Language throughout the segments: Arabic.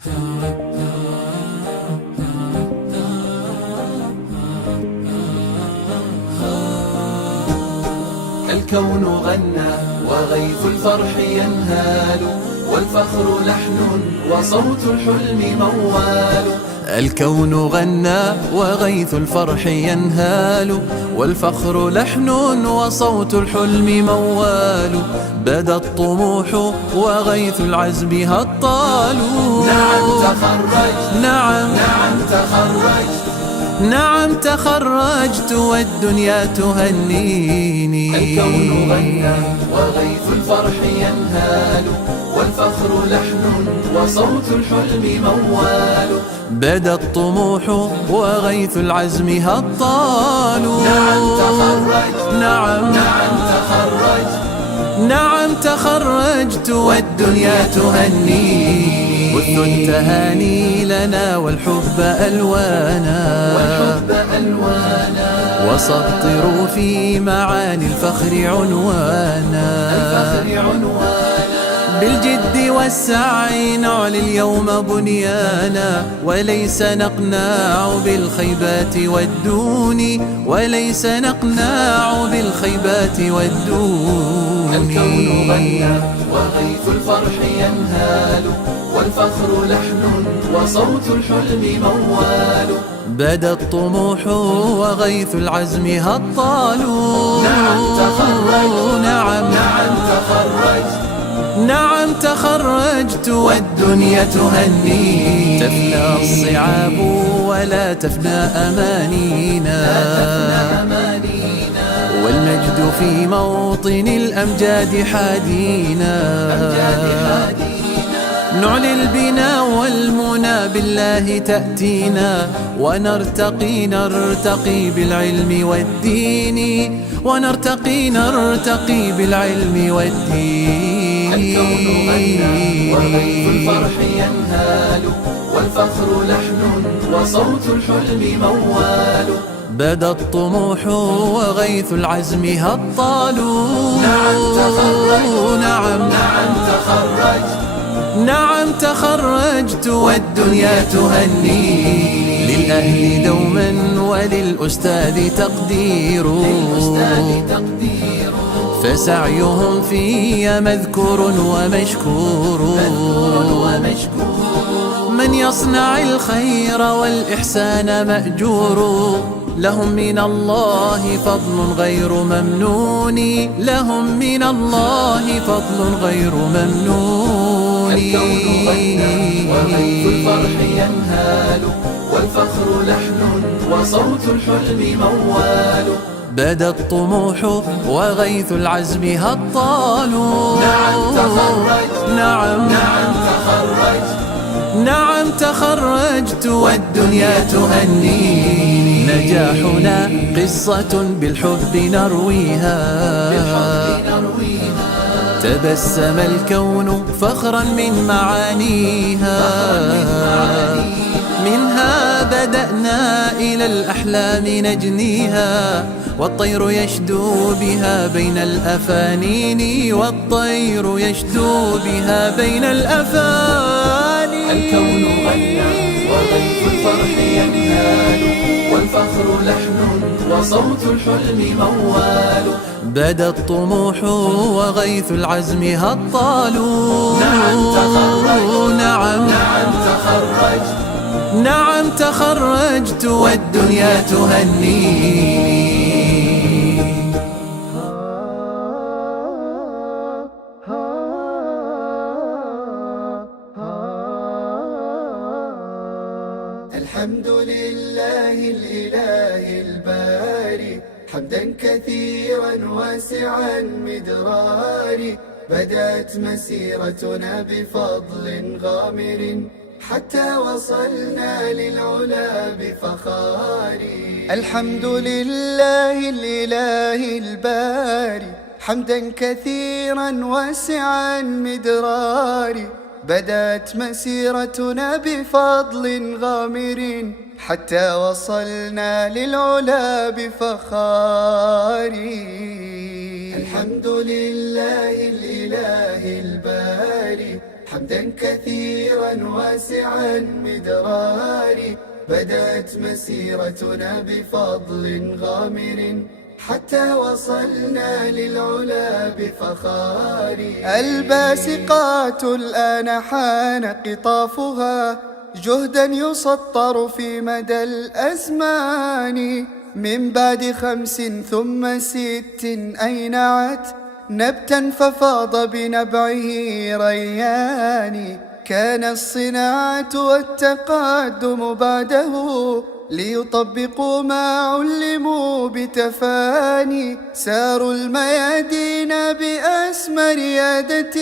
الكون غنى وغيث الفرح ينهال، والفخر لحن وصوت الحلم موال. الكون غنى وغيث الفرح ينهال، والفخر لحن وصوت الحلم موال. بدا الطموح وغيث العزم هطال. نعم تخرجت، نعم تخرجت، نعم تخرجت والدنيا تهنيني. الكون غنى وغيث الفرح ينهال، والفخر لحن وصوت الحلم موال. بدا الطموح وغيث العزم هطال. نعم تخرجت، نعم تخرجت، نعم تخرجت والدنيا تهنيني. بث التهاني لنا والحب ألوانا، وسطروا في معاني الفخر عنوانا. بالجد والسعي نعلي اليوم بنيانا، وليس نقنع بالخيبات والدون، وليس نقنع بالخيبات والدون. الكون غنى وغيث الفرح ينهال، والفخر لحن وصوت الحلم موال. بدا الطموح وغيث العزم هطال. نعم تخرجت، نعم تخرجت، نعم تخرجت والدنيا تهنيني. تفنى الصعاب ولا تفنى أمانينا، والمجد في موطن الأمجاد حادينا. نعلي البنا والمنى بالله تأتينا، ونرتقي بالعلم والدين، ونرتقي بالعلم والدين. الكون غنى وغيث الفرح ينهال، والفخر لحن وصوت الحلم موال. بدا الطموح وغيث العزم هطال. نعم تخرجت، نعم تخرجت، نعم تخرجت والدنيا تهنيني. للأهل دوما وللأستاذ تقدير، فسعيهم في مذكور ومشكور. من يصنع الخير والإحسان مأجور، لهم من الله فضل غير ممنون، لهم من الله فضل غير ممنون. الكون غنى وغيث الفرح ينهال، والفخر لحن وصوت الحلم موال. بدا الطموح وغيث العزم هطال. نعم تخرجت، نعم تخرجت، نعم تخرجت والدنيا تهنيني. نجاحنا قصة بالحب نرويها، تبسم الكون فخرا من معانيها. منها بدأنا إلى الأحلام نجنيها، والطير يشدو بها بين الأفانين، والطير يشدو بها بين الأفانين. الكون غنى وغيث الفرح ينهال، والفخر لحن وصوت الحلم موال. بدا الطموح وغيث العزم هطال. نعم تخرجت، نعم تخرجت، نعم تخرجت والدنيا تهنيني. الحمد لله الإله الباري، حمدا كثيرا واسعا مدراري. بدأت مسيرتنا بفضل غامر، حتى وصلنا للعلا بفخاري. الحمد لله الإله الباري، حمدا كثيرا واسعا مدراري. بدأت مسيرتنا بفضل غامر، حتى وصلنا للعلا بفخاري. الحمد لله الإله الباري، حمدا حمدا كثيرا واسعا مدراري. بدأت مسيرتنا بفضل غامر حتى وصلنا للعلا بفخار. الباسقات الآن حان قطافها، جهدا يسطر في مدى الأزمان. من بعد 5 ثم 6 أينعت نبتا ففاض بنبعه ريان. كان الصناعة والتقدم بعده ليطبقوا ما علموا بتفاني. ساروا الميادين بأسمى ريادة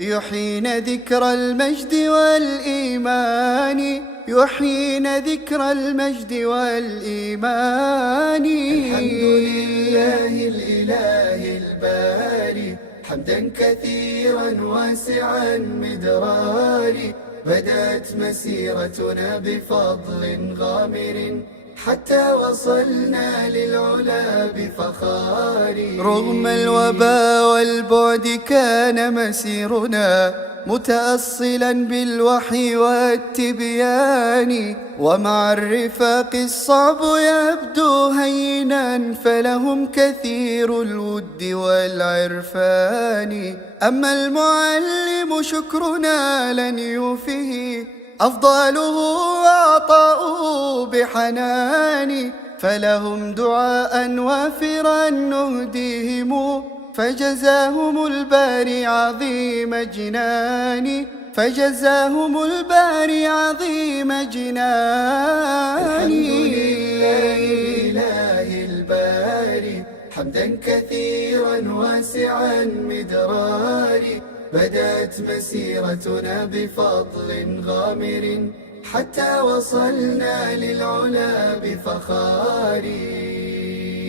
يحيين ذكر المجد والإيمان. يحيين ذكر المجد والإيمان. الحمد لله الإله الباري حمدا كثيرا واسعا مدراري. بدأت مسيرتنا بفضل غامر حتى وصلنا للعلا بفخار. رغم الوباء والبعد كان مسيرنا متأصلا بالوحي والتبيان. ومع الرفاق الصعب يبدو هينا فلهم كثير الود والعرفان. أما المعلم شكرنا لن يوفه أفضاله وعطاؤه بحنان. فلهم دعاء وافرا نهديهم فجزاهم الباري عظيم جنان. فجزاهم الباري عظيم جنان. الحمد لله الإله الباري حمدا كثيرا واسعا مدراري. بدأت مسيرتنا بفضل غامر حتى وصلنا للعلا بفخار.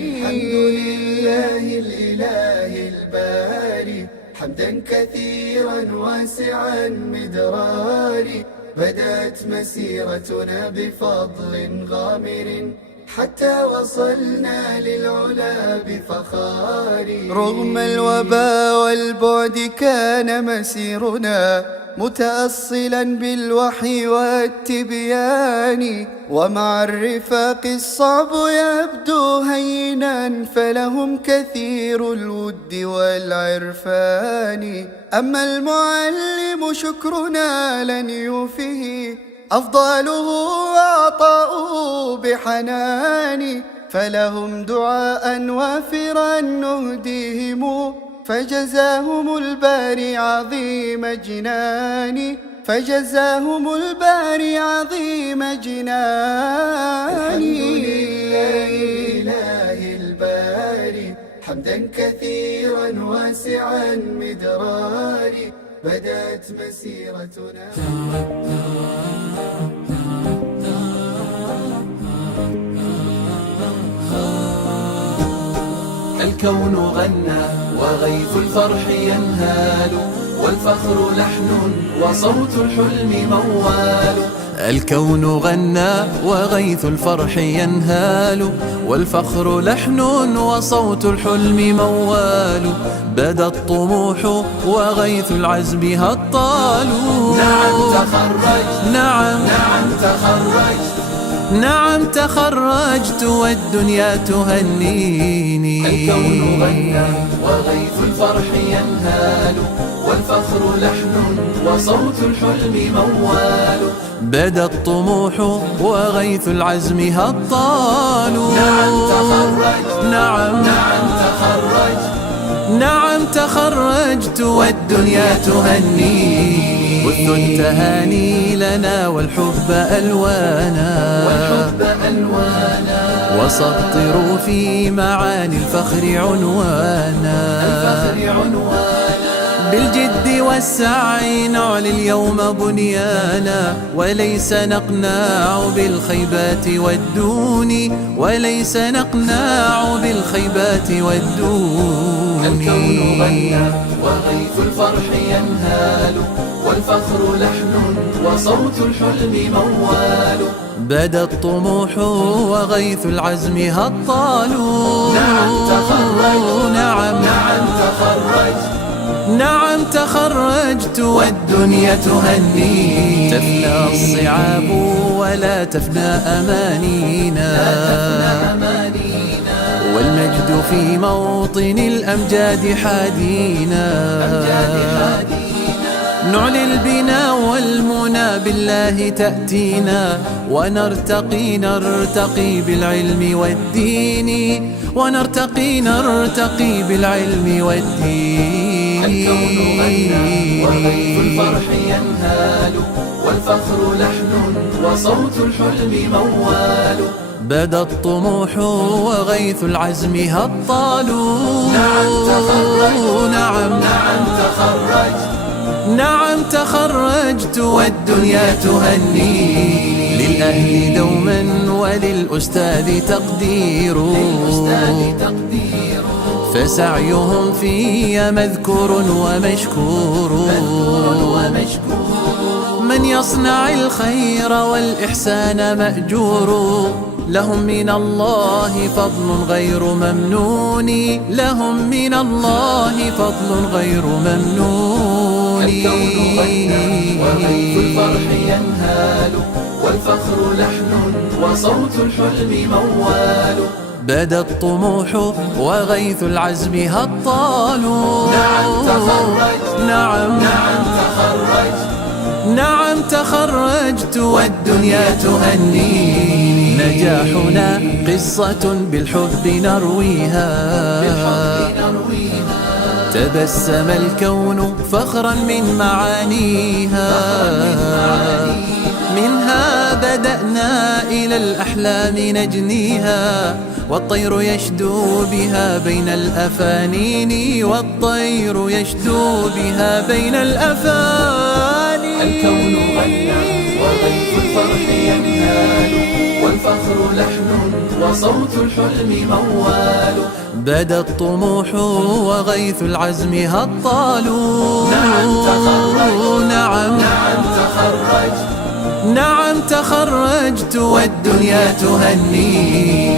الحمد لله الإله الباري حمدا كثيرا واسعا مدراري. بدأت مسيرتنا بفضل غامر حتى وصلنا للعلا بفخار. رغم الوباء والبعد كان مسيرنا متأصلا بالوحي والتبيان. ومع الرفاق الصعب يبدو هينا فلهم كثير الود والعرفان. أما المعلم شكرنا لن يوفه أفضاله وعطاؤه بحنان. فلهم دعاء وافرا نهديهم فجزاهم الباري عظيم جنان. فجزاهم الباري عظيم جنان. الحمد لله الإله الباري حمدا كثيرا واسعا مدراري. بدأت مسيرتنا الكون غنى وغيث الفرح ينهال، والفخر لحن وصوت الحلم موال. الكون غنى وغيث الفرح ينهال، والفخر لحن وصوت الحلم موال. بدا الطموح وغيث العزم هطال. نعم تخرجت، نعم تخرجت، نعم تخرجت والدنيا تهنيني. الكون غنى وغيث الفرح ينهال، والفخر لحن وصوت الحلم موال. بدا الطموح وغيث العزم هطال. نعم تخرجت، نعم تخرجت، نعم تخرجت والدنيا تهنيني. بث التهاني لنا والحب ألوانا، وسطروا في معاني الفخر عنوانا. بالجد والسعي نعلي اليوم بنيانا، وليس نقنع بالخيبات والدون، وليس نقنع بالخيبات والدون. الكون غنى وغيث الفرح ينهال، والفخر لحن وصوت الحلم موال. بدا الطموح وغيث العزم هطال. نعم تخرجت، نعم تخرجت، نعم تخرجت والدنيا تهني، تفنى الصعاب ولا تفنى أمانينا، والمجد في موطن الأمجاد حادينا، نعلي البنا والمنى بالله تأتينا، ونرتقي بالعلم والدين، ونرتقي بالعلم والدين. الكون غنى وغيث الفرح ينهال، والفخر لحن وصوت الحلم موال، بدا الطموح وغيث العزم هطال. نعم تخرجت، نعم تخرجت، نعم تخرجت والدنيا تهني، للأهل دوما وللأستاذ تقدير، فسعيهم في مذكور ومشكور، من يصنع الخير والإحسان مأجور، لهم من الله فضل غير ممنون، لهم من الله فضل غير ممنون. الكون غنى وغيث الفرح ينهال، والفخر لحن وصوت الحلم موال، بدا الطموح وغيث العزم هطال. نعم تخرجت، نعم تخرجت، نعم تخرجت والدنيا تهني، نجاحنا قصة بالحب نرويها، تبسم الكون فخرا من معانيها، منها بدأنا إلى الأحلام نجنيها، والطير يشدو بها بين الأفانين، والطير يشدو بها بين الأفانين. الكون غنى وغيث الفرح ينهال، والفخر لحن وصوت الحلم موال، بدا الطموح وغيث العزم هطال. نعم تخرجت، نعم تخرجت، نعم تخرجت والدنيا تهني،